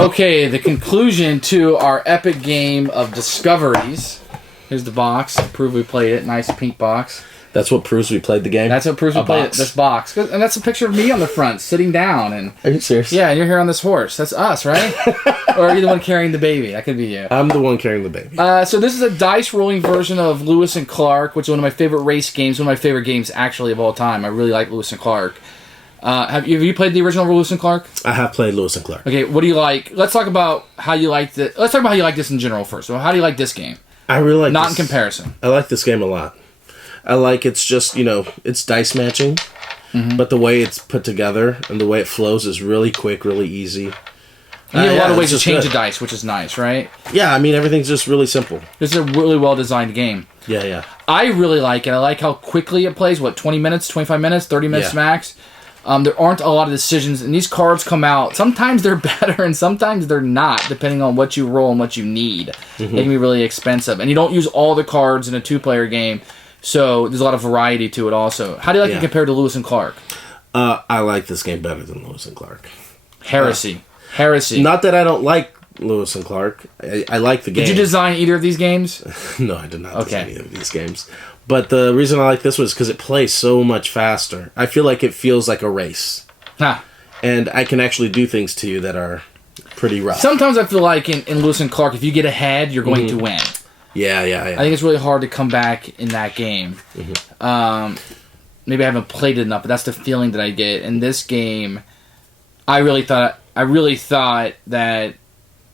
Okay, the conclusion to our epic game of discoveries. Here's the box. Prove we played it. Nice pink box. That's what proves we played the game? That's what proves we played it. This box. And that's a picture of me on the front, sitting down. And are you serious? Yeah, and you're here on this horse. That's us, right? Or are you the one carrying the baby? That could be you. I'm the one carrying the baby. So this is a dice rolling version of Lewis and Clark, which is one of my favorite race games. One of my favorite games, actually, of all time. I really like Lewis and Clark. Have you played the original Lewis and Clark? I have played Lewis and Clark. Okay, what do you like? Let's talk about how you like it. Let's talk about how you like this in general first. So how do you like this game? I really like Not this. in comparison. I like this game a lot. I like it's just, it's dice matching, but the way it's put together and the way it flows is really quick, really easy. You have a lot of ways to change good. the dice, which is nice, right? Yeah, I mean, everything's just really simple. This is a really well-designed game. Yeah. I really like it. I like how quickly it plays. 20 minutes, 25 minutes, 30 minutes max? There aren't a lot of decisions, and these cards come out. Sometimes they're better, and sometimes they're not, depending on what you roll and what you need. Mm-hmm. They can be really expensive. And you don't use all the cards in a two-player game, so there's a lot of variety to it also. How do you like it compared to Lewis and Clark? I like this game better than Lewis and Clark. Heresy. Not that I don't like Lewis and Clark. I like the game. Did you design either of these games? No, I did not design either of these games. But the reason I like this was because it plays so much faster. I feel like it feels like a race. Huh. And I can actually do things to you that are pretty rough. Sometimes I feel like in Lewis and Clark, if you get ahead, you're going to win. Yeah. I think it's really hard to come back in that game. Mm-hmm. Maybe I haven't played it enough, but that's the feeling that I get. In this game, I really thought that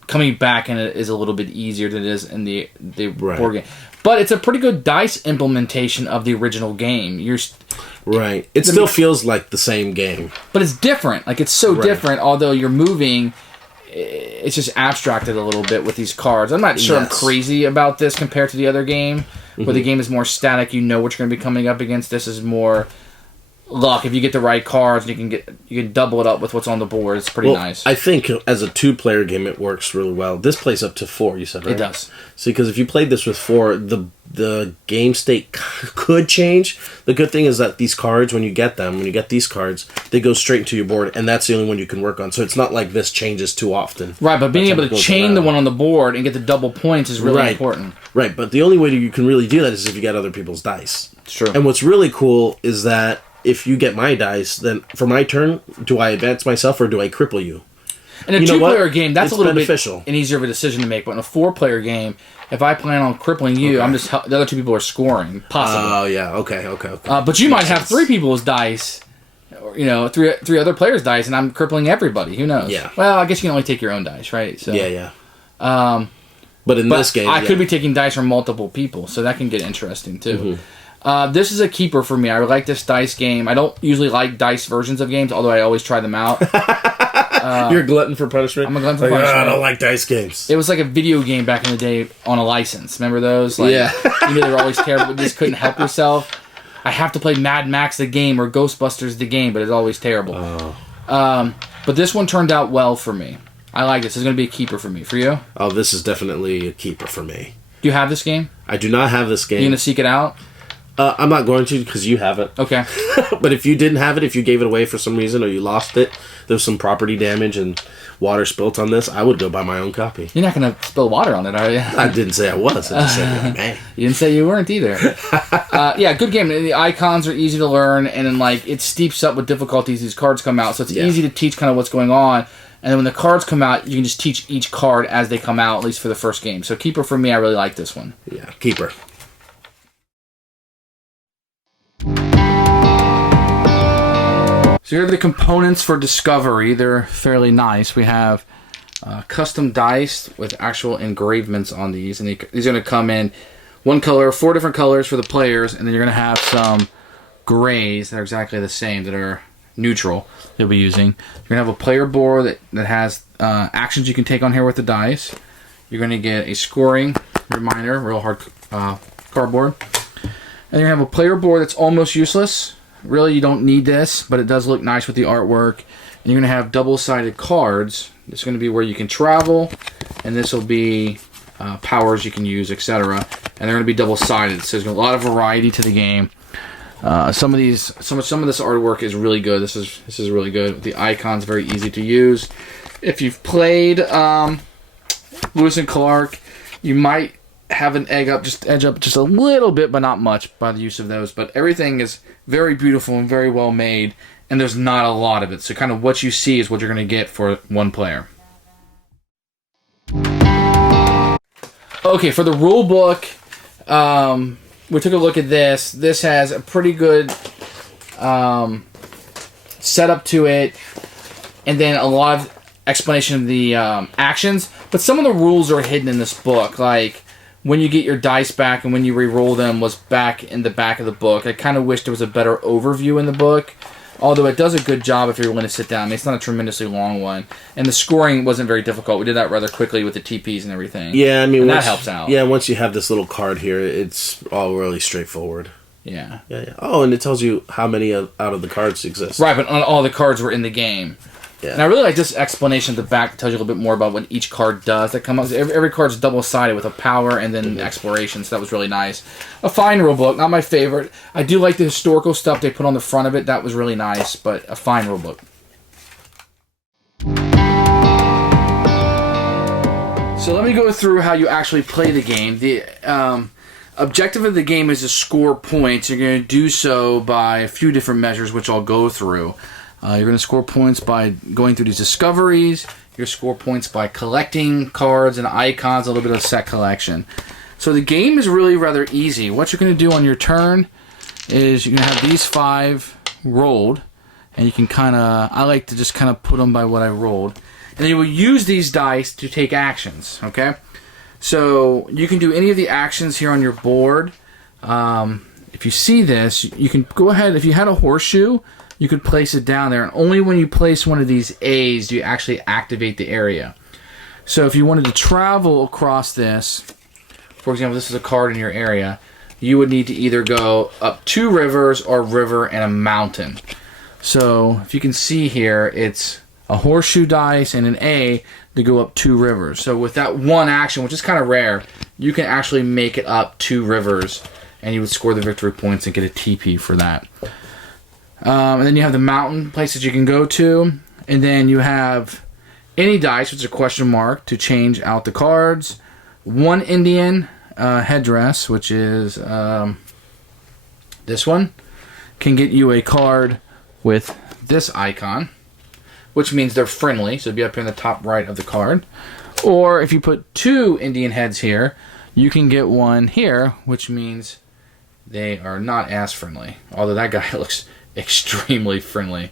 coming back in it is a little bit easier than it is in the board game. But it's a pretty good dice implementation of the original game. Right. It still feels like the same game. But it's different. Like, it's so different, although you're moving. It's just abstracted a little bit with these cards. I'm not sure I'm crazy about this compared to the other game, where the game is more static. You know what you're going to be coming up against. This is more luck. If you get the right cards, you can double it up with what's on the board. It's pretty nice. I think as a two-player game, it works really well. This plays up to 4, you said, right? It does. See, because if you played this with 4, the game state could change. The good thing is that these cards, when you get these cards, they go straight into your board, and that's the only one you can work on. So it's not like this changes too often. Right, but being able to chain the one on the board and get the double points is really important. Right, but the only way you can really do that is if you get other people's dice. It's true. And what's really cool is that if you get my dice, then for my turn, do I advance myself or do I cripple you? In a two-player game, that's a little beneficial. bit an easier of a decision to make. But in a 4-player game, if I plan on crippling you, I'm just the other 2 people are scoring, possibly. Oh, yeah. Okay. But you might have 3 people's dice, or, 3 other players' dice, and I'm crippling everybody. Who knows? Yeah. Well, I guess you can only take your own dice, right? So, yeah. But in this game, I could be taking dice from multiple people, so that can get interesting, too. Mm-hmm. This is a keeper for me. I like this dice game. I don't usually like dice versions of games, although I always try them out. You're a glutton for punishment? I'm a glutton for punishment. I don't like dice games. It was like a video game back in the day on a license. Remember those? Like, yeah. They were always terrible. You just couldn't help yourself. I have to play Mad Max the game or Ghostbusters the game, but it's always terrible. Oh. But this one turned out well for me. I like this. It's going to be a keeper for me. For you? Oh, this is definitely a keeper for me. Do you have this game? I do not have this game. Are you going to seek it out? I'm not going to because you have it. Okay. But if you didn't have it, if you gave it away for some reason or you lost it, there's some property damage and water spilt on this, I would go buy my own copy. You're not going to spill water on it, are you? I didn't say I was. I just said, man. You didn't say you weren't either. Yeah, good game. The icons are easy to learn, and then it steeps up with difficulties. These cards come out, so it's easy to teach kind of what's going on. And then when the cards come out, you can just teach each card as they come out, at least for the first game. So keeper for me, I really like this one. Yeah, keeper. So here are the components for Discovery. They're fairly nice. We have custom dice with actual engravements on these. And these are going to come in one color, 4 different colors for the players. And then you're going to have some grays that are exactly the same, that are neutral, you'll be using. You're going to have a player board that has actions you can take on here with the dice. You're going to get a scoring reminder, real hard cardboard. And you're going to have a player board that's almost useless. Really, you don't need this, but it does look nice with the artwork. And you're going to have double-sided cards. This is going to be where you can travel, and this will be powers you can use, etc. And they're going to be double-sided, so there's a lot of variety to the game. Some of this artwork is really good. This is really good. The icons very easy to use. if you've played Lewis and Clark, you might have an edge up just a little bit, but not much by the use of those. But everything is very beautiful and very well made, and there's not a lot of it. So kind of what you see is what you're going to get for one player. Okay, for the rule book, we took a look at this. This has a pretty good setup to it, and then a lot of explanation of the actions. But some of the rules are hidden in this book, like when you get your dice back and when you re-roll them was back in the back of the book. I kind of wish there was a better overview in the book, although it does a good job if you're willing to sit down. I mean, it's not a tremendously long one. And the scoring wasn't very difficult. We did that rather quickly with the TPs and everything. Yeah, I mean, that helps out. Yeah, once you have this little card here, it's all really straightforward. Yeah. Yeah. Oh, and it tells you how many out of the cards exist. Right, but all the cards were in the game. Yeah. And I really like this explanation at the back. It tells you a little bit more about what each card does. That comes every card's double-sided with a power and then exploration, so that was really nice. A fine rule book, not my favorite. I do like the historical stuff they put on the front of it. That was really nice, but a fine rule book. So let me go through how you actually play the game. The objective of the game is to score points. You're going to do so by a few different measures, which I'll go through. You're going to score points by going through these discoveries. You're going to score points by collecting cards and icons, a little bit of set collection. So the game is really rather easy. What you're going to do on your turn is you're going to have these 5 rolled, and you can kind of, I like to just kind of put them by what I rolled. And then you will use these dice to take actions, okay? So you can do any of the actions here on your board. If you see this, you can go ahead, if you had a horseshoe, you could place it down there, and only when you place one of these A's do you actually activate the area. So if you wanted to travel across this, for example, this is a card in your area, you would need to either go up 2 rivers or a river and a mountain. So if you can see here, it's a horseshoe dice and an A to go up 2 rivers. So with that one action, which is kind of rare, you can actually make it up 2 rivers, and you would score the victory points and get a TP for that. And then you have the mountain places you can go to, and then you have any dice, which is a question mark, to change out the cards. 1 Indian headdress, which is this one, can get you a card with this icon, which means they're friendly, so it'll be up here in the top right of the card. Or if you put 2 Indian heads here, you can get one here, which means they are not as friendly. Although that guy looks extremely friendly.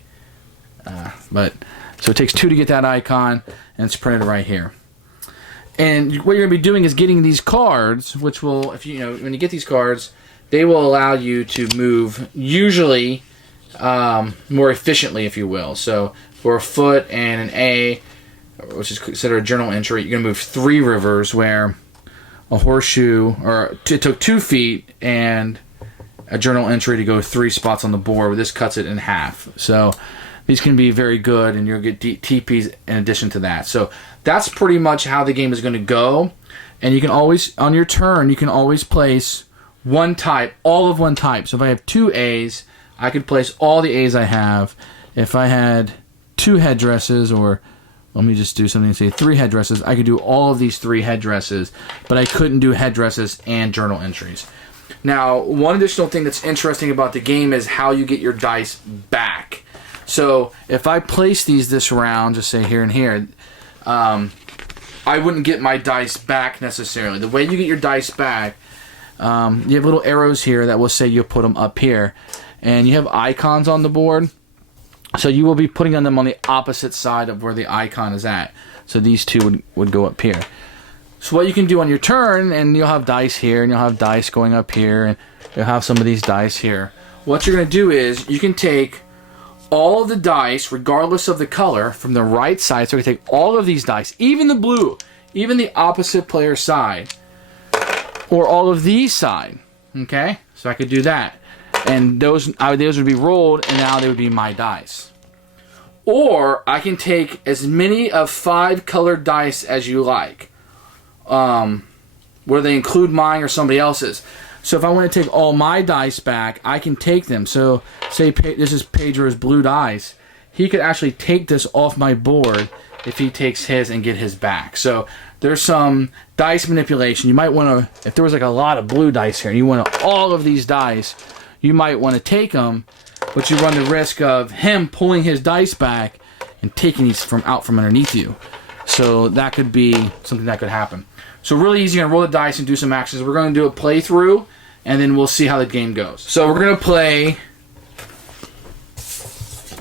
So it takes 2 to get that icon, and it's printed right here. And what you're going to be doing is getting these cards, which will, if when you get these cards, they will allow you to move usually more efficiently, if you will. So for a foot and an A, which is considered a journal entry, you're going to move 3 rivers, where a horseshoe, or it took 2 feet and a journal entry to go 3 spots on the board, but this cuts it in half. So these can be very good, and you'll get TPs in addition to that. So that's pretty much how the game is going to go. And you can always, on your turn, you can always place one type, all of one type. So if I have 2 A's, I could place all the A's I have. If I had 2 headdresses, or let me just do something and say 3 headdresses, I could do all of these 3 headdresses, but I couldn't do headdresses and journal entries. Now, one additional thing that's interesting about the game is how you get your dice back. So if I place these this round, just say here and here, I wouldn't get my dice back necessarily. The way you get your dice back, you have little arrows here that will say you'll put them up here. And you have icons on the board. So you will be putting them on the opposite side of where the icon is at. So these 2 would go up here. So what you can do on your turn, and you'll have dice here, and you'll have dice going up here, and you'll have some of these dice here. What you're going to do is, you can take all of the dice, regardless of the color, from the right side. So you can take all of these dice, even the blue, even the opposite player's side, or all of these side. Okay? So I could do that. And those would be rolled, and now they would be my dice. Or I can take as many of 5 colored dice as you like. Where they include mine or somebody else's. So if I want to take all my dice back, I can take them. So say this is Pedro's blue dice. He could actually take this off my board if he takes his and get his back. So there's some dice manipulation. You might want to, if there was like a lot of blue dice here and you want all of these dice, you might want to take them, but you run the risk of him pulling his dice back and taking these out from underneath you. So that could be something that could happen. So really easy. You're going to roll the dice and do some actions. We're going to do a playthrough, and then we'll see how the game goes. So we're going to play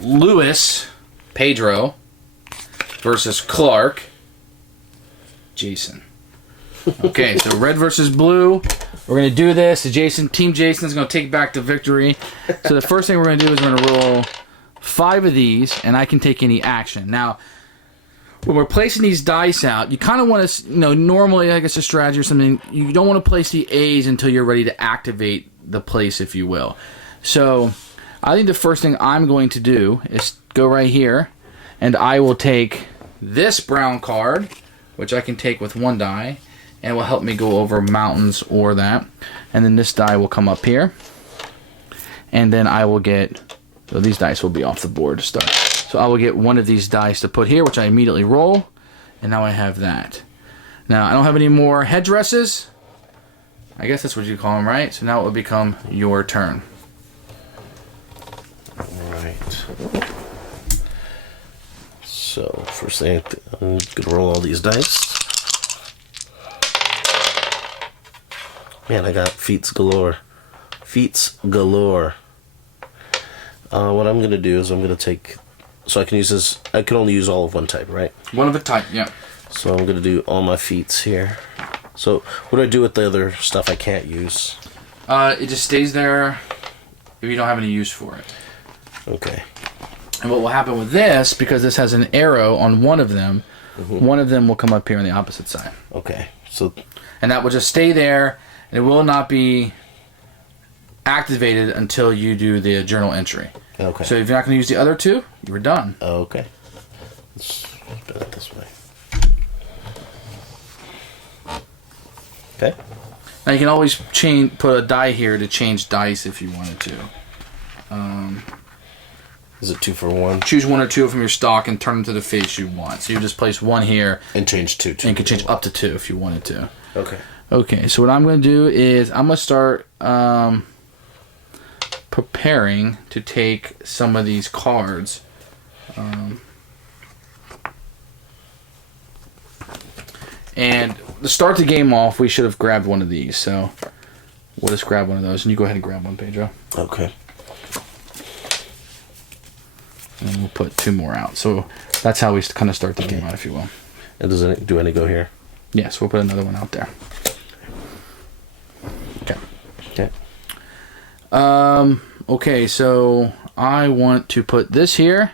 Lewis, Pedro, versus Clark, Jason. Okay, so red versus blue. We're going to do this. Team Jason is going to take back the victory. So the first thing we're going to do is we're going to roll 5 of these, and I can take any action. Now, when we're placing these dice out, you kind of want to, normally, I guess a strategy or something, you don't want to place the A's until you're ready to activate the place, if you will. So I think the first thing I'm going to do is go right here, and I will take this brown card, which I can take with 1 die, and it will help me go over mountains or that. And then this die will come up here, and then I will get, so these dice will be off the board to start. So I will get 1 of these dice to put here, which I immediately roll, and now I have that. Now, I don't have any more headdresses. I guess that's what you call them, right? So now it will become your turn. Alright. So, first thing, I'm going to roll all these dice. Man, I got feats galore. Feats galore. What I'm going to do is I'm going to take... So I can use this... I can only use all of one type, right? One of a type, yeah. So I'm going to do all my feats here. So what do I do with the other stuff I can't use? It just stays there if you don't have any use for it. Okay. And what will happen with this, because this has an arrow on one of them, one of them will come up here on the opposite side. Okay. So... And that will just stay there, and it will not be activated until you do the journal entry. Okay. So if you're not going to use the other 2, you're done. Okay. Let's do it this way. Okay. Now you can always put a die here to change dice if you wanted to. Is it 2 for 1? Choose 1 or 2 from your stock and turn them to the face you want. So you just place 1 here. And change 2. And you can change up to 2 if you wanted to. Okay. Okay, so what I'm going to do is I'm going to start preparing to take some of these cards. And to start the game off, we should have grabbed one of these. So we'll just grab one of those. And you go ahead and grab one, Pedro. Okay. And we'll put 2 more out. So that's how we kind of start the game out, if you will. And does any, do any go here? Yes, we'll put another one out there. Okay. Okay. Okay, so I want to put this here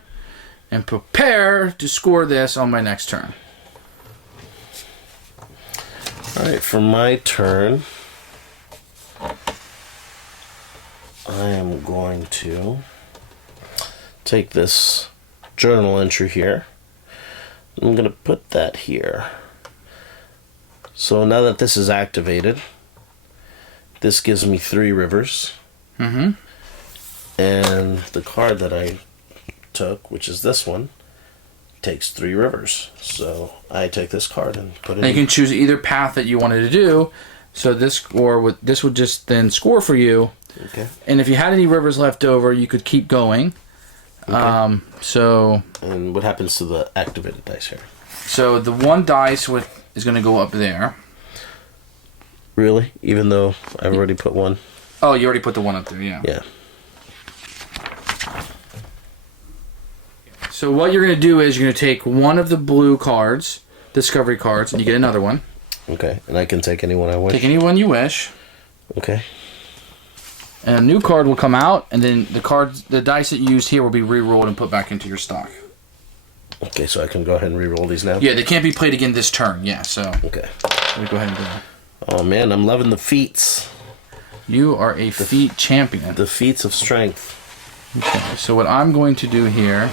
and prepare to score this on my next turn. Alright, for my turn, I am going to take this journal entry here. I'm going to put that here. So now that this is activated, this gives me 3 rivers. Mm-hmm. And the card that I took, which is this one, takes 3 rivers. So I take this card and put it And you in. can choose either path that you wanted to do. So this would just then score for you. Okay. And if you had any rivers left over, you could keep going. Okay. So And what happens to the activated dice here? So the 1 dice is going to go up there. Really? Even though I've already put 1? Oh, you already put the 1 up there, yeah. Yeah. So what you're going to do is you're going to take 1 of the blue cards, discovery cards, and you get another one. Okay. And I can take any one I wish? Take any one you wish. Okay. And a new card will come out, and then the dice that you used here will be re-rolled and put back into your stock. Okay, so I can go ahead and re-roll these now? Yeah, they can't be played again this turn, yeah, so... Okay. Let me go ahead and do that. Oh man, I'm loving the feats. You are a feat champion. The feats of strength. Okay, so what I'm going to do here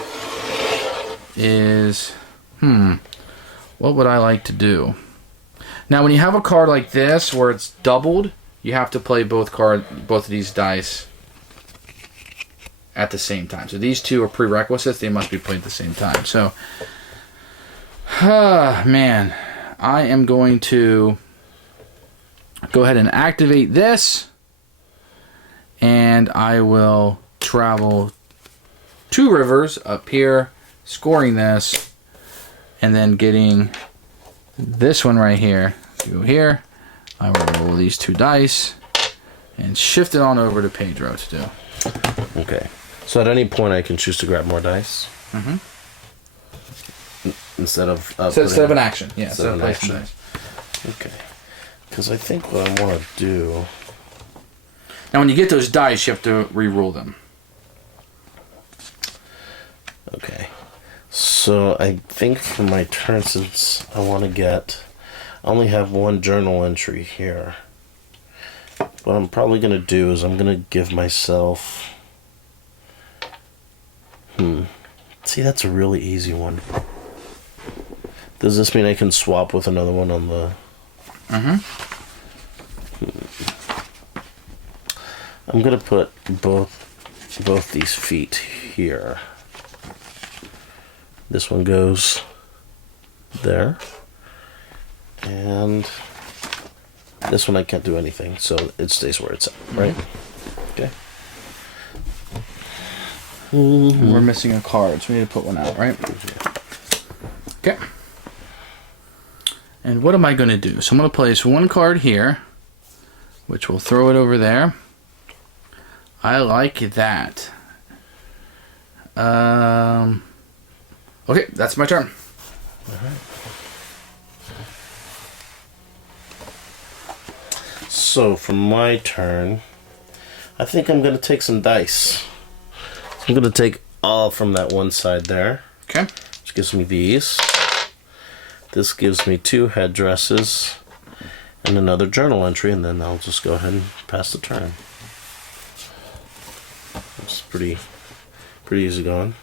is... What would I like to do? Now, when you have a card like this, where it's doubled, you have to play both of these dice at the same time. So these 2 are prerequisites. They must be played at the same time. So Man, I am going to go ahead and activate this, and I will travel 2 rivers up here, scoring this, and then getting this one right here. Go here. I will roll these 2 dice and shift it on over to Pedro to do. Okay. So at any point, I can choose to grab more dice. Mm-hmm. Instead of Instead of an action, yeah. Instead of an placing action. dice. Okay. Because I think what I want to do. Now, when you get those dice, you have to re-roll them. Okay. So I think for my turn, since I want to get, I only have 1 journal entry here. What I'm probably going to do is I'm going to give myself. See, that's a really easy one. Does this mean I can swap with another one on the... I'm going to put both these feet here. This one goes there. And this one I can't do anything, so it stays where it's at, right? Okay. And we're missing a card, so we need to put one out, right? Okay. And what am I going to do? So I'm going to place 1 card here, which will throw it over there. I like that. Okay, that's my turn. All right. So for my turn, I think I'm going to take some dice. I'm going to take all from that one side there. Okay. Which gives me these. This gives me 2 headdresses and another journal entry, and then I'll just go ahead and pass the turn. It's pretty easy going.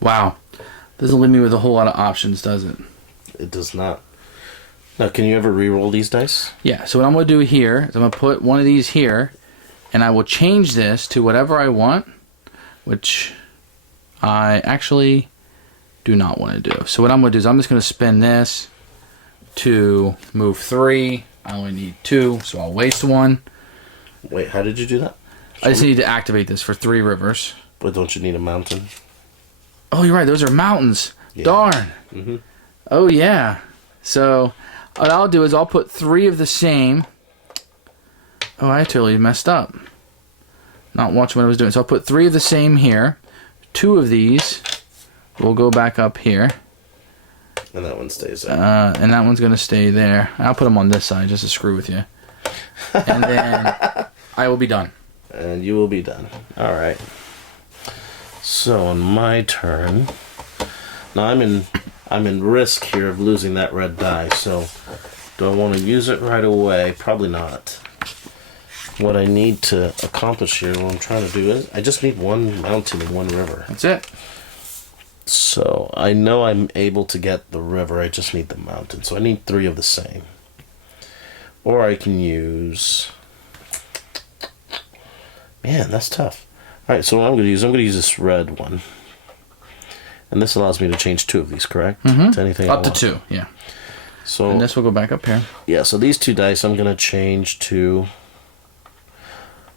Wow. Doesn't leave me with a whole lot of options, does it? It does not. Now, can you ever re-roll these dice? Yeah, so what I'm going to do here is I'm going to put one of these here, and I will change this to whatever I want, which I actually do not want to do. So what I'm going to do is I'm just going to spin this to move 3. I only need 2, so I'll waste 1. Wait, how did you do that? I just need to activate this for 3 rivers. But don't you need a mountain? Oh, you're right. Those are mountains. Yeah. Darn. Mm-hmm. Oh, yeah. So what I'll do is I'll put 3 of the same. Oh, I totally messed up. Not watching what I was doing. So I'll put 3 of the same here. 2 of these will go back up here. And that one stays there. And that one's going to stay there. I'll put them on this side just to screw with you. And then I will be done. And you will be done. All right. So on my turn, now I'm in risk here of losing that red die. So do I want to use it right away? Probably not. What I need to accomplish here, what I'm trying to do is, I just need 1 mountain and 1 river. That's it. So I know I'm able to get the river. I just need the mountain. So I need 3 of the same. Or I can use. Man, that's tough. All right, so what I'm going to use this red one. And this allows me to change 2 of these, correct? Mm-hmm. To anything Up I to want. 2, yeah. So, And this will go back up here. yeah, so these 2 dice I'm going to change to,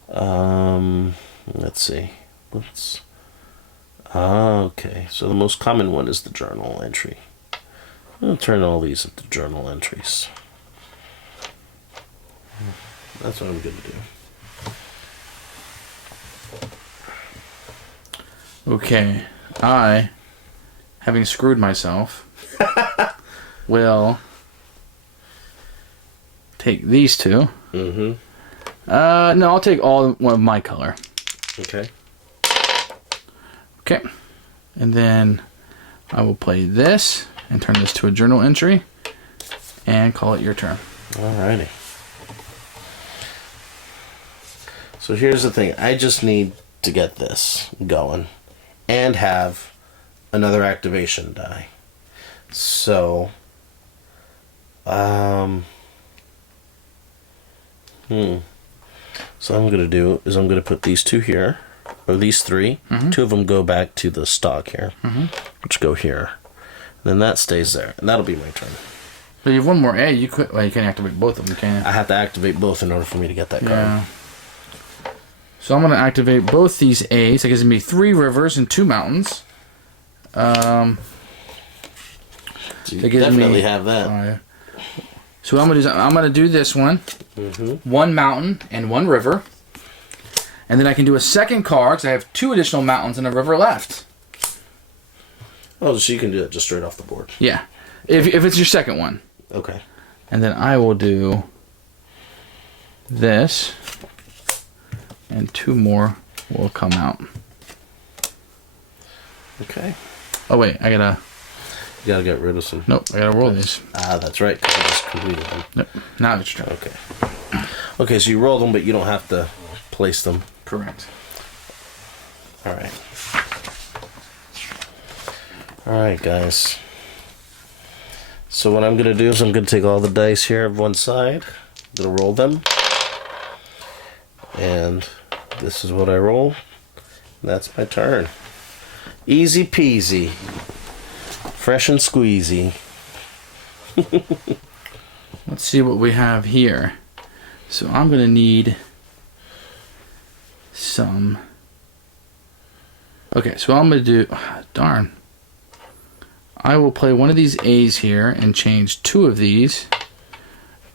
let's see. Okay, so the most common one is the journal entry. I'm going to turn all these into journal entries. That's what I'm going to do. Okay, I, having screwed myself, will take these 2. Mm-hmm. No, I'll take all one of my color. Okay. Okay, and then I will play this and turn this to a journal entry and call it your turn. Alrighty. So here's the thing. I just need to get this going and have another activation die. So So what I'm gonna do is I'm gonna put these two here, or these three. Mm-hmm. Two of them go back to the stock here, which go here. Then that stays there, and that'll be my turn. But you have one more A. You could. Well, you can activate both of them, can you? I have to activate both in order for me to get that card. Yeah. So I'm going to activate both these A's. That gives me 3 rivers and 2 mountains. So you That gives definitely me have that. 5. So what I'm going to do is I'm going to do this one. 1 mountain and 1 river. And then I can do a second card because I have 2 additional mountains and a river left. Oh, so you can do it just straight off the board. Yeah. If it's your second one. Okay. And then I will do this. And 2 more will come out. Okay. Oh, wait. I got to... You gotta get rid of some. Nope. I got to roll these. Ah, that's right, because I just completed them. Nope. Now it's true. Okay. Okay, so you roll them, but you don't have to place them. Correct. Alright. Alright, guys. So what I'm going to do is I'm going to take all the dice here of one side. I'm going to roll them. And this is what I roll. That's my turn. Easy peasy. Fresh and squeezy. Let's see what we have here. So I'm going to need some... Okay, so I'm going to do... darn. I will play one of these A's here and change 2 of these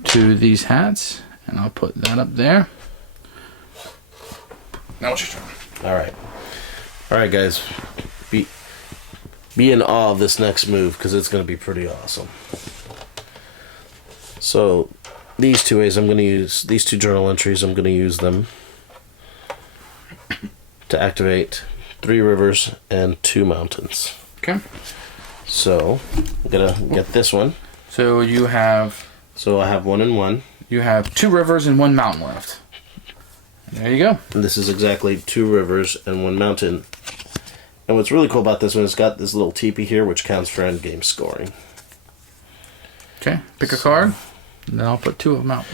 to these hats. And I'll put that up there. Now it's your turn. Alright. Alright, guys. Be in awe of this next move, because it's going to be pretty awesome. So, these 2 A's, I'm going to use... These 2 journal entries, I'm going to use them to activate 3 rivers and 2 mountains. Okay. So, I'm going to get this one. So you have... So I have 1 and 1. You have 2 rivers and 1 mountain left. There you go. And this is exactly 2 rivers and 1 mountain. And what's really cool about this one, it's got this little teepee here, which counts for endgame scoring. Okay, pick a card, and then I'll put 2 of them out.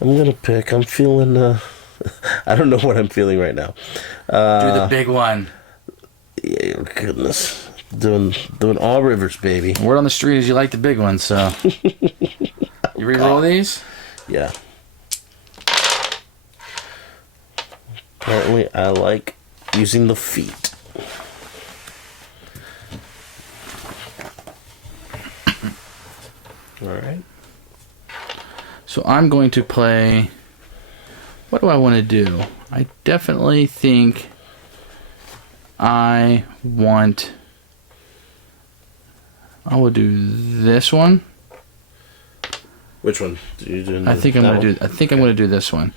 I'm going to pick, I'm feeling, I don't know what I'm feeling right now. Do the big one. Yeah, goodness. Doing all rivers, baby. Word on the street is you like the big ones, so. You re-roll these? Yeah. Apparently, I like using the feet. Alright. So I'm going to play... What do I want to do? I definitely think I want... I will do this one. Which one? I think I'm going to do this one.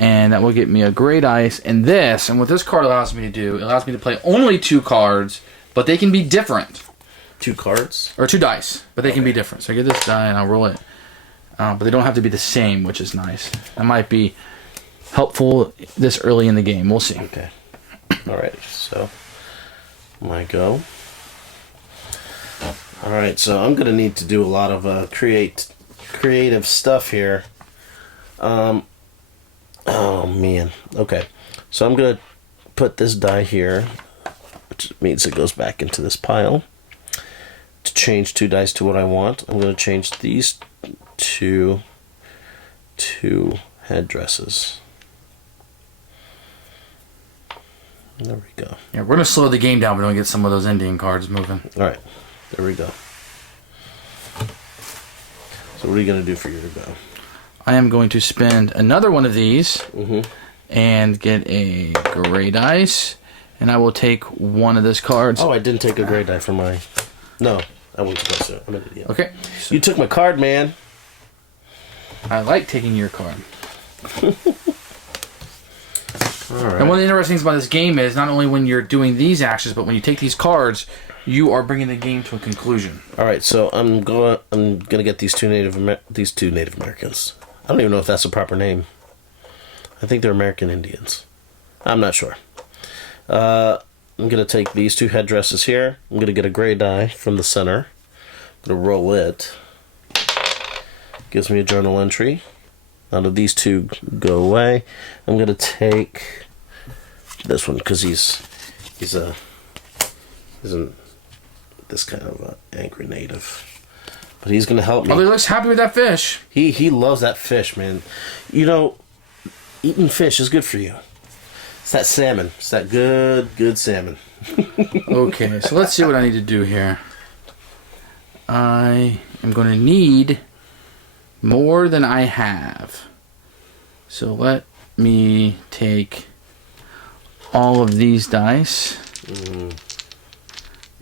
And that will get me a great ice. And this, and what this card allows me to do, it allows me to play only 2 cards, but they can be different. 2 cards? Or 2 dice, but they can be different. So I get this die and I'll roll it. But they don't have to be the same, which is nice. That might be helpful this early in the game. We'll see. Okay. Alright, so my go. Alright, so I'm going to need to do a lot of creative stuff here. Oh, man. Okay. So I'm going to put this die here, which means it goes back into this pile. To change 2 dice to what I want, I'm going to change these to 2 headdresses. There we go. Yeah, we're going to slow the game down, but don't get some of those Indian cards moving. Alright. There we go. So what are you going to do for your go? I am going to spend another one of these and get a gray dice, and I will take one of those cards. Oh, I didn't take a gray die for my... No, I went to go, so I'm an idiot. Okay. So You took my card, man. I like taking your card. Alright. And one of the interesting things about this game is not only when you're doing these actions, but when you take these cards, you are bringing the game to a conclusion. Alright, so I'm gonna get these two Native Americans. I don't even know if that's a proper name. I think they're American Indians. I'm not sure. I'm gonna take these 2 headdresses here. I'm gonna get a gray die from the center. I'm gonna roll it. Gives me a journal entry. Out of these two go away. I'm going to take this one because he's isn't this kind of angry native. But he's going to help me. Oh, he looks happy with that fish. He loves that fish, man. You know, eating fish is good for you. It's that salmon. It's that good salmon. Okay, so let's see what I need to do here. I am going to need more than I have. So let me take all of these dice.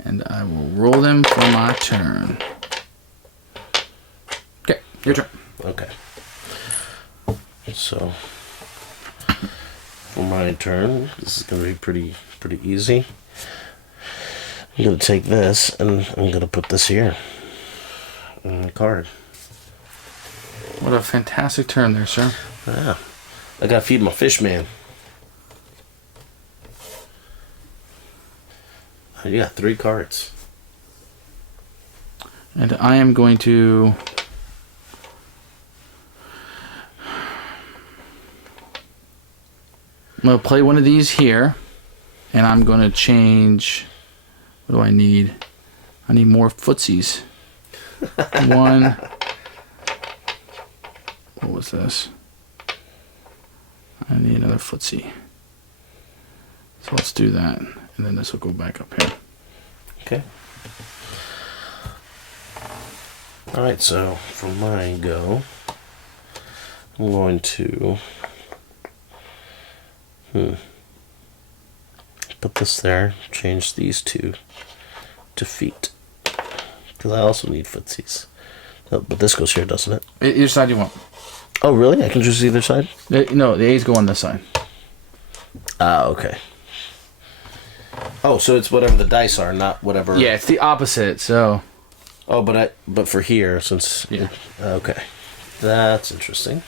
And I will roll them for my turn. Okay, your turn. Okay. So, for my turn, this is going to be pretty easy. I'm going to take this, and I'm going to put this here. On my card. What a fantastic turn there, sir. Yeah. I got to feed my fish man. You got 3 cards. And I am going to... I'm going to play one of these here. And I'm going to change... What do I need? I need more footsies. One... What was this? I need another footsie. So let's do that. And then this will go back up here. Okay. Alright, so for my go, I'm going to put this there, change these two to feet. Because I also need footsies. Oh, but this goes here, doesn't it? Either side you want. Oh, really? I can choose either side? No, the A's go on this side. Ah, okay. Oh, so it's whatever the dice are, not whatever. Yeah, it's the opposite, so... Oh, but for here, since... Yeah. Okay. That's interesting.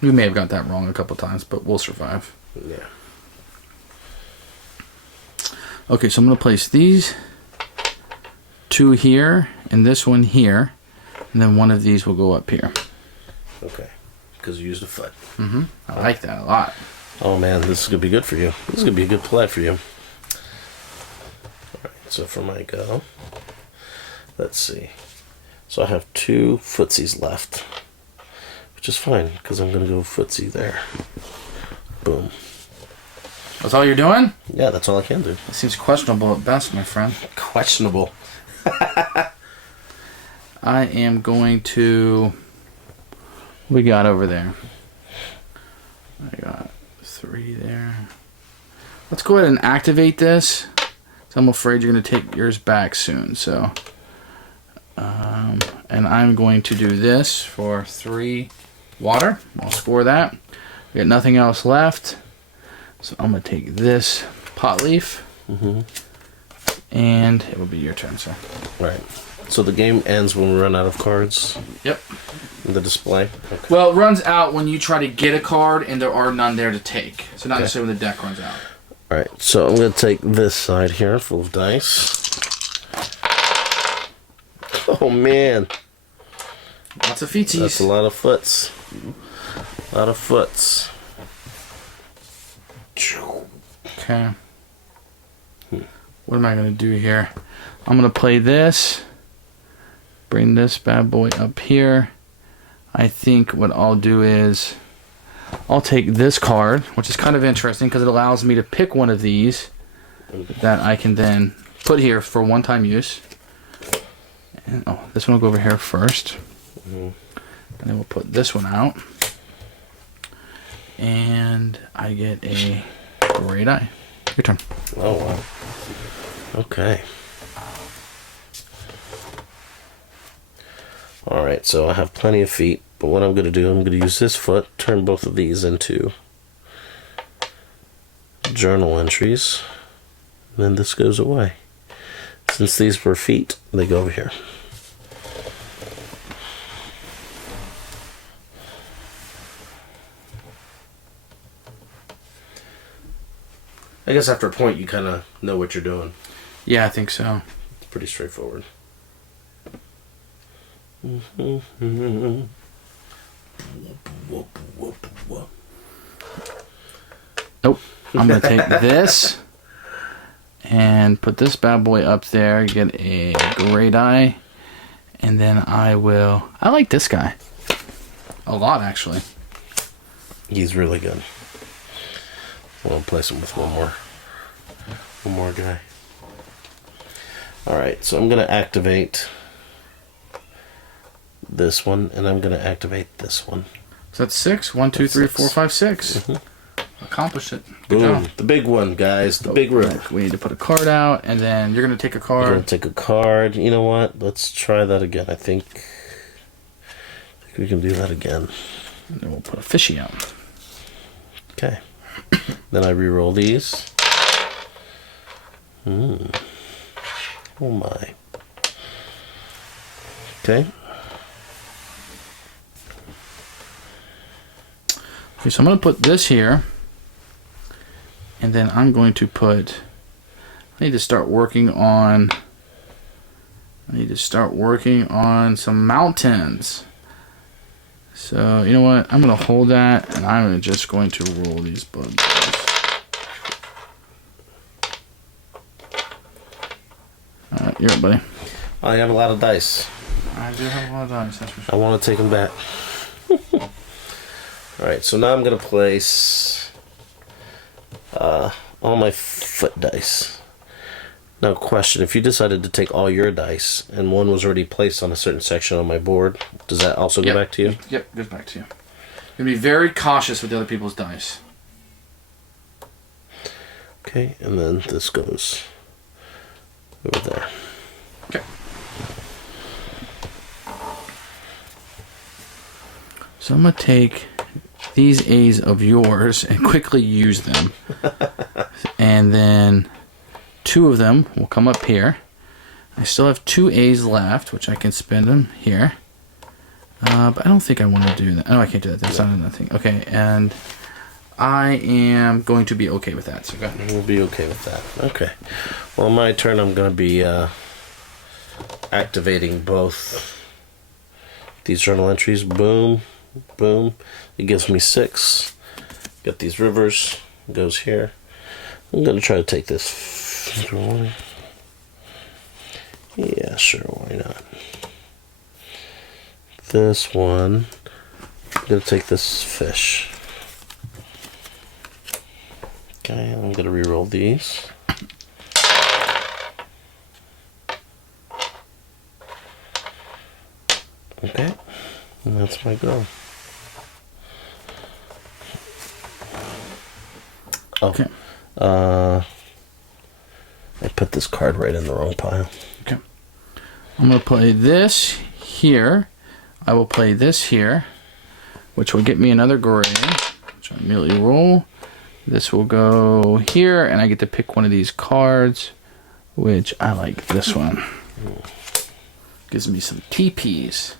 We may have got that wrong a couple times, but we'll survive. Yeah. Okay, so I'm going to place these 2 here, and this one here, and then one of these will go up here. Okay. Because you used a foot. Mm-hmm. I like that a lot. Oh man, this is going to be good for you. This is going to be a good play for you. Alright, so for my go, let's see. So I have 2 footsies left, which is fine, because I'm going to go footsie there. Boom. That's all you're doing? Yeah, that's all I can do. It seems questionable at best, my friend. Questionable. I am going to... What we got over there? I got 3 there. Let's go ahead and activate this. So I'm afraid you're going to take yours back soon. So, and I'm going to do this for 3 water. I'll score that. We got nothing else left. So I'm going to take this pot leaf. And it will be your turn, sir. Right. So the game ends when we run out of cards? Yep. In the display? Okay. Well, it runs out when you try to get a card and there are none there to take. So not necessarily when the deck runs out. Alright, so I'm going to take this side here full of dice. Oh man. Lots of feetsies. That's a lot of foots. A lot of foots. Okay. What am I going to do here? I'm going to play this. Bring this bad boy up here. I think what I'll do is I'll take this card, which is kind of interesting because it allows me to pick one of these that I can then put here for one-time use. And, oh, this one will go over here first. And then we'll put this one out. And I get a great eye. Your turn. Oh, wow. Okay. Alright, so I have plenty of feet, but what I'm going to do, I'm going to use this foot, turn both of these into journal entries, and then this goes away. Since these were feet, they go over here. I guess after a point, you kind of know what you're doing. Yeah, I think so. It's pretty straightforward. Nope. I'm going to take this and put this bad boy up there. Get a gray die. And then I like this guy. A lot, actually. He's really good. We'll place him with one more guy. Alright, so I'm going to activate this one, and I'm going to activate this one. So that's 6. 1, 2, 3, 4, 5, 6. Mm-hmm. Accomplished it. Good Boom. job. The big one, guys. The big river. We need to put a card out, and then you're going to take a card. I'm going to take a card. You know what? Let's try that again. I think we can do that again. And then we'll put a fishy out. Okay. Then I re-roll these. Oh my. Okay. Okay, so I'm going to put this here. And then I'm going to put... I need to start working on some mountains. So, you know what? I'm going to hold that, and I'm just going to roll these bugs. Alright, you're up, buddy. I have a lot of dice. I do have a lot of dice, that's for sure. I want to take them back. Alright, so now I'm going to place all my foot dice. Now, question, if you decided to take all your dice and one was already placed on a certain section on my board, does that also go back to you? Yep, goes back to you. You're going to be very cautious with the other people's dice. Okay, and then this goes over there. Okay. So I'm going to take these A's of yours and quickly use them. And then 2 of them will come up here. I still have 2 A's left, which I can spend them here. But I don't think I want to do that. Oh, I can't do that. That's not nothing. Okay, and I am going to be okay with that. So go ahead. We'll be okay with that. Okay. Well, on my turn, I'm going to be activating both these journal entries. Boom, boom. It gives me 6. Got these rivers. Goes here. I'm going to try to take this. Yeah, sure, why not? This one, I'm going to take this fish. Okay, I'm going to re-roll these. Okay, and that's my go. Okay. I put this card right in the wrong pile. Okay. I'm going to play this here. I will play this here, which will get me another gray, which I immediately roll. This will go here, and I get to pick one of these cards, which I like this one. Gives me some TPs.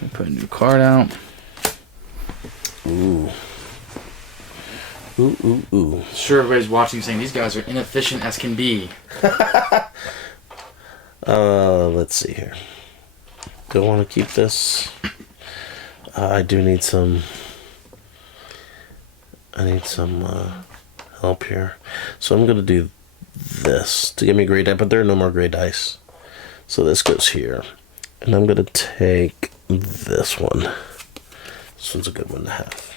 Let me put a new card out. Ooh. Ooh, ooh, ooh. Sure, everybody's watching saying these guys are inefficient as can be. Let's see here. Do I want to keep this? I do need some... I need some help here. So I'm going to do this to give me gray die, but there are no more gray dice. So this goes here. And I'm going to take this one. This one's a good one to have.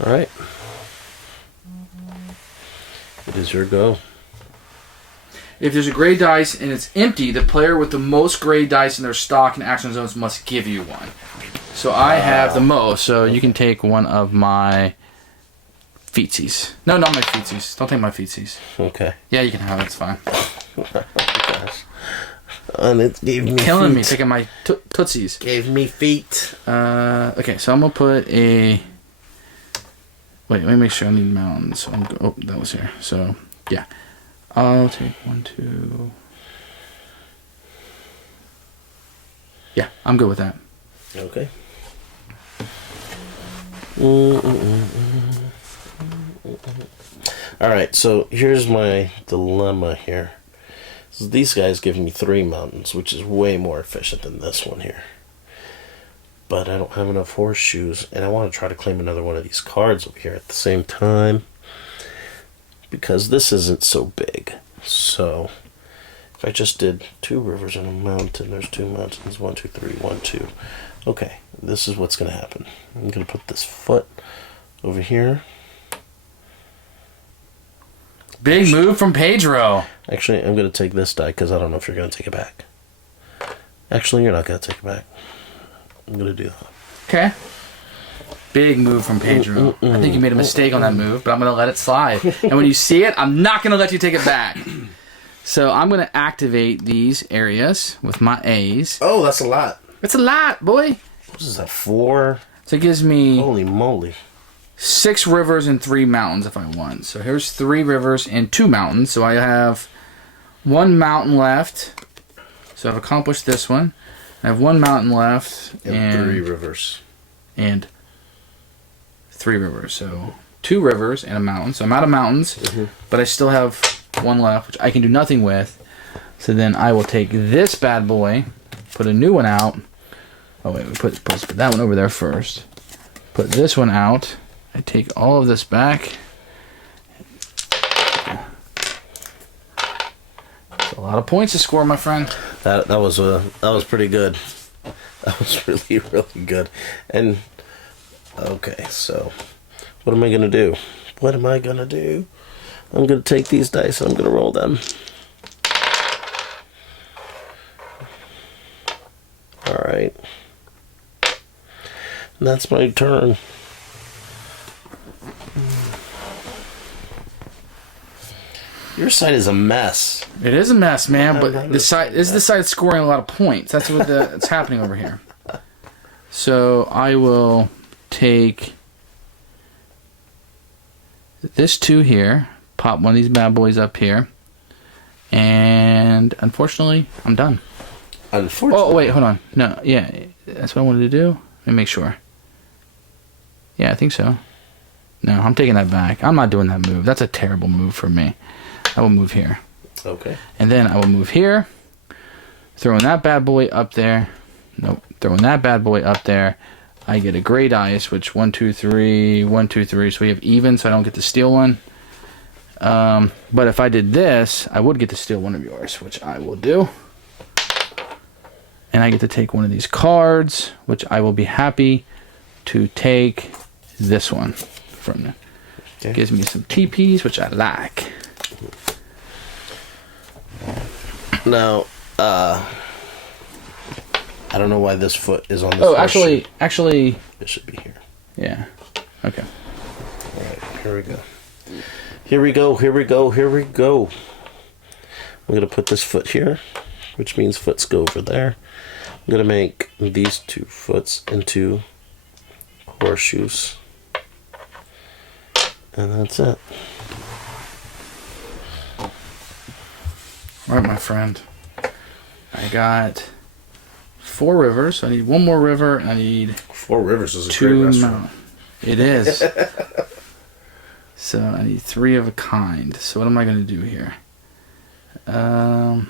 Alright. It is your go. If there's a gray dice and it's empty, the player with the most gray dice in their stock and action zones must give you one. So I have the most, so you can take one of my feetsies. No, not my feetsies. Don't take my feetsies. Okay. Yeah, you can have it. It's fine. Gosh. And it gave me Killing feet. me, taking my tootsies. Gave me feet. Okay, so I'm going to put a... Wait, let me make sure I need mountains. So oh, that was here. So, yeah. I'll take 1, 2... Yeah, I'm good with that. Okay. Alright, so here's my dilemma here. So these guys give me 3 mountains, which is way more efficient than this one here. But I don't have enough horseshoes, and I want to try to claim another one of these cards over here at the same time, because this isn't so big. So if I just did 2 rivers and a mountain, there's 2 mountains, 1, 2, 3, 1, 2. Okay, this is what's going to happen. I'm going to put this foot over here. Big move from Pedro. Actually, I'm going to take this die because I don't know if you're going to take it back. Actually, you're not going to take it back. I'm going to do that. Okay. Big move from Pedro. I think you made a mistake on that move, but I'm going to let it slide. And when you see it, I'm not going to let you take it back. So I'm going to activate these areas with my A's. Oh, that's a lot. It's a lot, boy. What is that, 4? So it gives me... Holy moly. 6 rivers and 3 mountains if I want. So here's 3 rivers and 2 mountains. So I have 1 mountain left. So I've accomplished this one. I have 1 mountain left. And 3 rivers. And 3 rivers. So 2 rivers and a mountain. So I'm out of mountains. But I still have 1 left, which I can do nothing with. So then I will take this bad boy, put a new one out. Oh wait, we put that one over there first. Put this one out. I take all of this back. That's a lot of points to score, my friend. That was pretty good. That was really, really good. And okay, so what am I gonna do? What am I gonna do? I'm gonna take these dice and I'm gonna roll them. Alright. And that's my turn. Your side is a mess. It is a mess, man, but this is the side scoring a lot of points. That's what it's happening over here. So I will take this 2 here, pop one of these bad boys up here, and unfortunately, I'm done. Unfortunately. Oh, wait, hold on. No, yeah, that's what I wanted to do. Let me make sure. Yeah, I think so. No, I'm taking that back. I'm not doing that move. That's a terrible move for me. I will move here. Okay. And then I will move here. Throwing that bad boy up there. Nope. Throwing that bad boy up there. I get a gray dice, which 1, 2, 3, 1, 2, 3. So we have even, so I don't get to steal one. But if I did this, I would get to steal one of yours, which I will do. And I get to take one of these cards, which I will be happy to take this one from you. Okay. Gives me some TPs, which I like. Now, I don't know why this foot is on this. Oh, actually, it should be here. Yeah. Okay. All right, here we go. Here we go. Here we go. Here we go. I'm gonna put this foot here, which means foots go over there. I'm gonna make these 2 foots into horseshoes, and that's it. All right, my friend. I got 4 rivers. So I need 1 more river, and I need 4 rivers is a 2 great restaurant. mountains. It is. So I need 3 of a kind. So what am I going to do here? So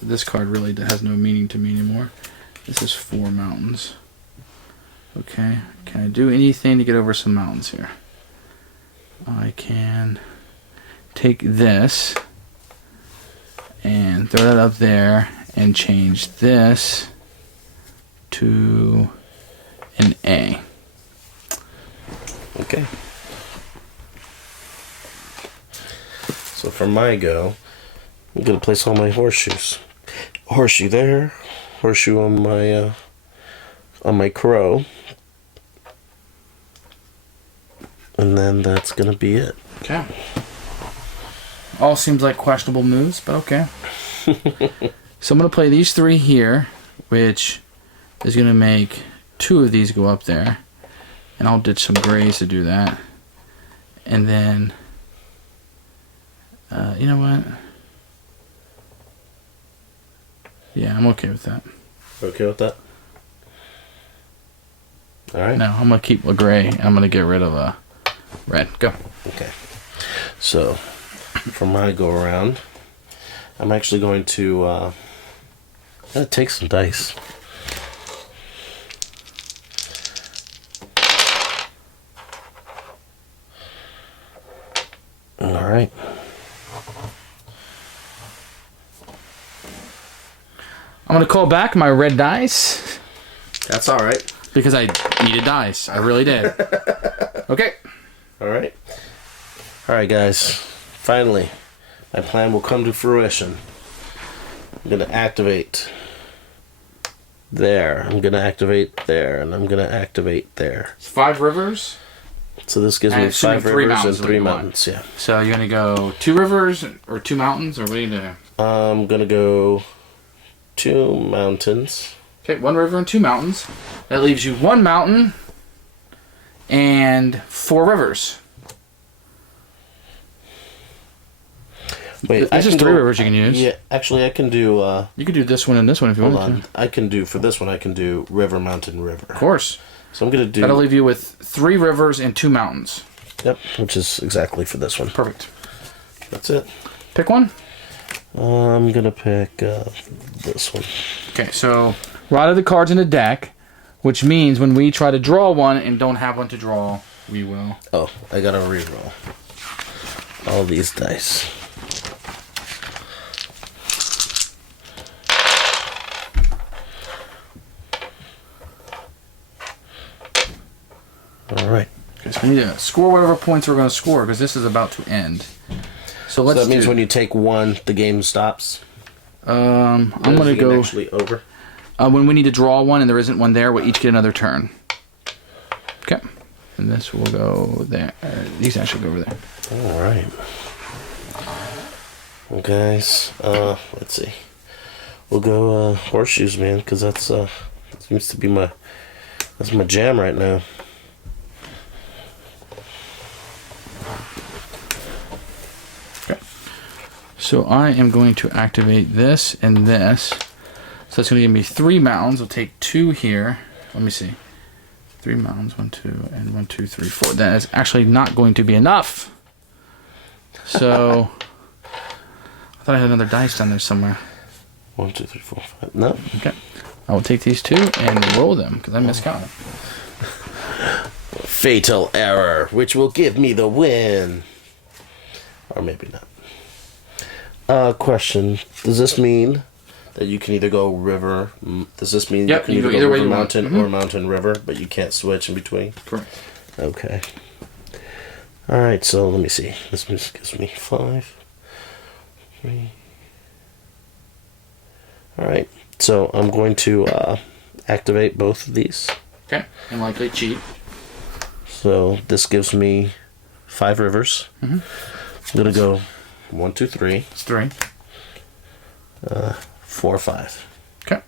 this card really has no meaning to me anymore. This is 4 mountains. Okay. Can I do anything to get over some mountains here? I can take this and throw that up there and change this to an A. Okay. So for my go, I'm gonna place all my horseshoes. Horseshoe there, horseshoe on my crow, and then that's gonna be it. Okay. All seems like questionable moves, but okay. So I'm going to play these 3 here, which is going to make 2 of these go up there. And I'll ditch some grays to do that. And then, you know what? Yeah, I'm okay with that. Okay with that? Alright. No, I'm going to keep a gray, and I'm going to get rid of a red. Go. Okay. So, for my go around, I'm actually going to take some dice. All right. I'm gonna call back my red dice That's all right. because I needed dice. I really did. Okay. All right. All right, guys. Finally, my plan will come to fruition. I'm going to activate there. I'm going to activate there. And I'm going to activate there. 5 rivers. So this gives And me assuming 5 three rivers and mountains, 3 what you want. mountains. Yeah. So you're gonna go 2 rivers or 2 mountains, or what are you doing? I'm going to go 2 mountains. Okay, 1 river and 2 mountains. That leaves you 1 mountain and 4 rivers. Wait, There's just 3 rivers you can use. Yeah, actually, I can do. You could do this one and this one if you Hold want on. to. I can do for this one. I can do river, mountain, river. Of course. So I'm gonna do. That'll leave you with 3 rivers and 2 mountains. Yep, which is exactly for this one. Perfect. That's it. Pick one. I'm gonna pick this one. Okay, so we're out of the cards in the deck, which means when we try to draw one and don't have one to draw, we will. Oh, I gotta reroll all these dice. All right. Okay, so we need to score whatever points we're going to score because this is about to end. So let's. So that means do, when you take one, the game stops. I'm going to go. Actually over. When we need to draw one and there isn't one there, we'll each get another turn. Okay. And this will go there. These actually go over there. All right. Well, guys, let's see. We'll go horseshoes, man, because that's seems to be that's my jam right now. Okay. So I am going to activate this and this. So it's going to give me 3 mountains. I'll take 2 here. Let me see. 3 mountains, 1, 2, and 1, 2, 3, 4. That is actually not going to be enough. So I thought I had another dice down there somewhere. 1, 2, 3, 4, 5. No. Okay. I will take these 2 and roll them because I miscounted. Fatal error, which will give me the win. Or maybe not. Question. Does this mean that you can either go river? Does this mean Yep, you can you either go either go way river you want. mountain or mountain river, but you can't switch in between? Correct. Okay. Alright, so let me see. This gives me 5. 3. Alright, so I'm going to activate both of these. Okay. And likely cheat. So this gives me 5 rivers. Mm-hmm. I'm going to go 1, 2, 3. It's 3. 4, 5. Okay.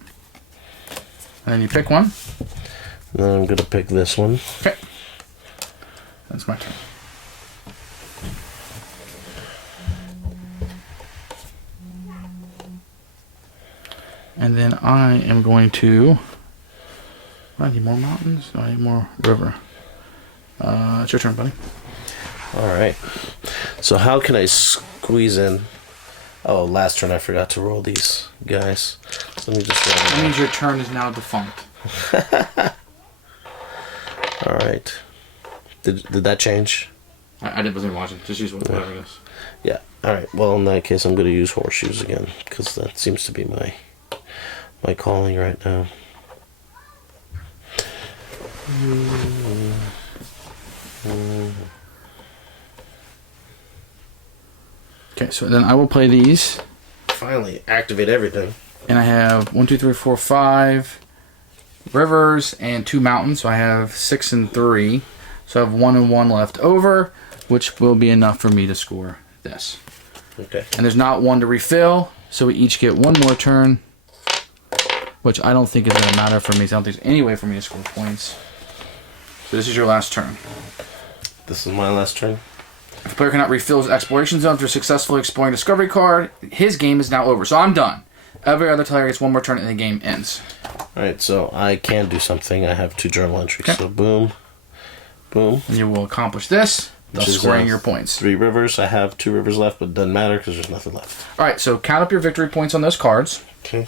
And then you pick one. And then I'm going to pick this one. Okay. That's my turn. And then I am going to. I need more mountains. No, I need more river. It's your turn, buddy. Alright. So how can I squeeze in... Oh, last turn I forgot to roll these guys. So let me just roll That them. means your turn is now defunct. Alright. Did that change? I wasn't watching. Just use whatever it is. Yeah. Alright. Well, in that case, I'm going to use horseshoes again. Because that seems to be my calling right now. Okay, so then I will play these. Finally, activate everything. And I have 1, 2, 3, 4, 5 rivers and 2 mountains. So I have 6 and 3. So I have 1 and 1 left over, which will be enough for me to score this. Okay. And there's not one to refill, so we each get 1 more turn, which I don't think is going to matter for me. So I don't think there's any way for me to score points. So this is your last turn. This is my last turn. If a player cannot refill his exploration zone after successfully exploring a discovery card, his game is now over. So I'm done. Every other player gets 1 more turn and the game ends. Alright, so I can do something. I have 2 journal entries. Okay. So boom. Boom. And you will accomplish this. thus scoring your points. 3 rivers. I have 2 rivers left, but it doesn't matter because there's nothing left. All right, so count up your victory points on those cards. Okay.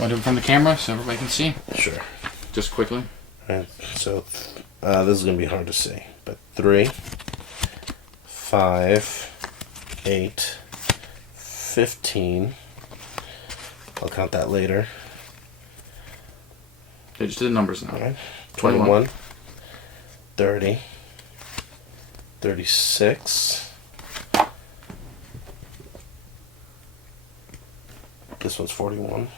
Want to do it from the camera so everybody can see? Sure. Just quickly. All right. So this is going to be hard to see, but 3, 5, 8, 15. I'll count that later. Okay, just do the numbers now. All right. 21, 30, 36. This one's 41.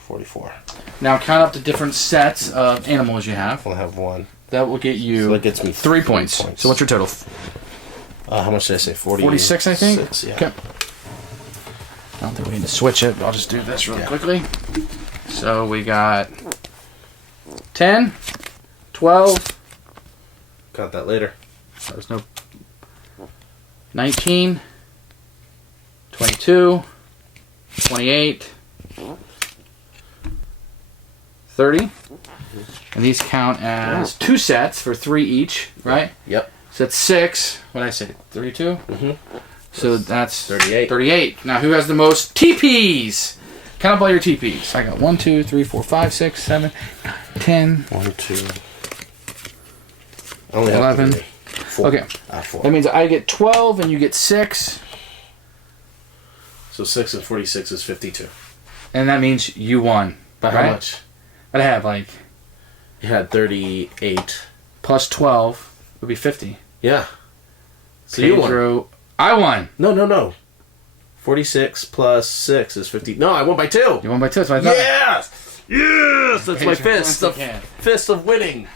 44. Now count up the different sets of animals you have. I'll have 1. That will get you So that gets me 3 points. So what's your total? How much did I say? 46, I think? 6, yeah. Okay. I don't think we need to switch it. I'll just do this really quickly. So we got 10, 12. Count that later. There's no 19, 22, 28, 30. And these count as 2 sets for 3 each, right? Yep. So that's 6. What did I say? 32? Mm-hmm. So that's 38. 38. Now who has the most TPs? Count up all your TPs. I got 1, 2, 3, 4, 5, 6, 7, 9, 10. 1, 2. I only 11. have 4. Okay. 4. That means I get 12 and you get 6. So 6 and 46 is 52. And that means you won. By right? how much? I'd have like You had 38. plus 12 would be 50. Yeah. So you won. Pedro, I won. No. 46 plus 6 is 50. No, I won by 2. You won by 2. So I thought. Yes! Yes! That's my Pedro fist. once again. Fist of winning.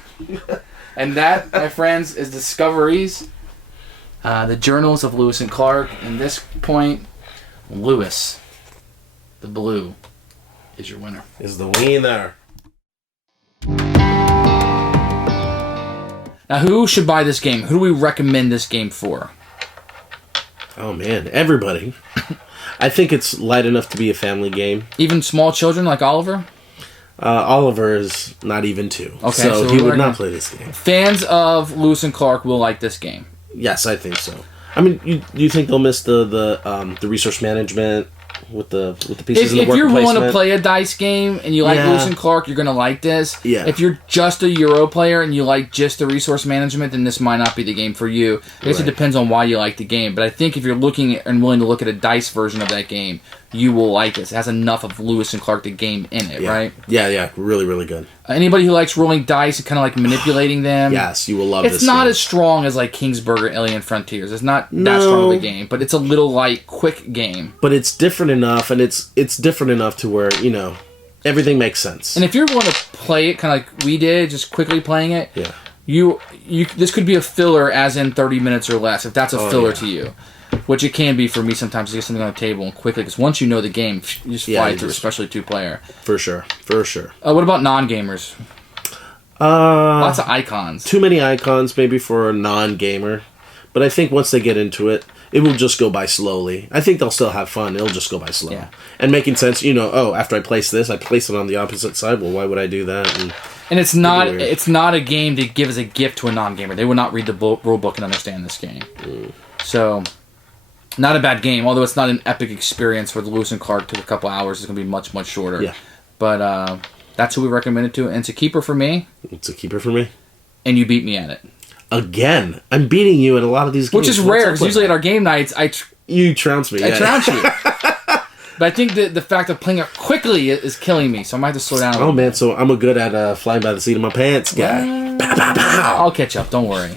And that, my friends, is Discoveries, the Journals of Lewis and Clark. And this point, Lewis, the blue, is your winner. Is the winner. Now, who should buy this game? Who do we recommend this game for? Oh, man. Everybody. I think it's light enough to be a family game. Even small children like Oliver? Oliver is not even 2. Okay, so he would not play this game. Fans of Lewis and Clark will like this game. Yes, I think so. I mean, you think they'll miss the resource management with the pieces and the If worker you're willing placement? to play a dice game and you like Yeah. Lewis and Clark, you're going to like this. Yeah. If you're just a Euro player and you like just the resource management, then this might not be the game for you. I guess it Right. depends on why you like the game. But I think if you're looking and willing to look at a dice version of that game, you will like this. It has enough of Lewis and Clark, the game, in it, Yeah. right? Yeah. Really, really good. Anybody who likes rolling dice and kind of like manipulating them. Yes, you will love It's this not game. as strong as like Kingsburg or Alien Frontiers. It's not that No. strong of a game, but it's a little like quick game. But it's different enough, and it's different enough to where, everything makes sense. And if you're going to play it kind of like we did, just quickly playing it, Yeah. you this could be a filler, as in 30 minutes or less, if that's a filler yeah. to you. Which it can be for me sometimes to get something on the table and quickly, because once you know the game, you just fly through, especially 2-player. For sure. What about non-gamers? Lots of icons. Too many icons maybe for a non-gamer. But I think once they get into it, it will just go by slowly. I think they'll still have fun. It'll just go by slow. Yeah. And making sense, after I place this, I place it on the opposite side. Well, why would I do that? And it's not a game to give as a gift to a non-gamer. They will not read the rule book and understand this game. So, not a bad game, although it's not an epic experience where the Lewis and Clark took a couple hours. It's going to be much, much shorter. Yeah. But that's who we recommend it to. And it's a keeper for me. It's a keeper for me. And you beat me at it. Again, I'm beating you in a lot of these games. Which is rare, because usually at our game nights, you trounce me. I trounce you. But I think the fact of playing it quickly is killing me, so I might have to slow down a little man, so I'm a good at flying by the seat of my pants guy. I'll catch up, don't worry.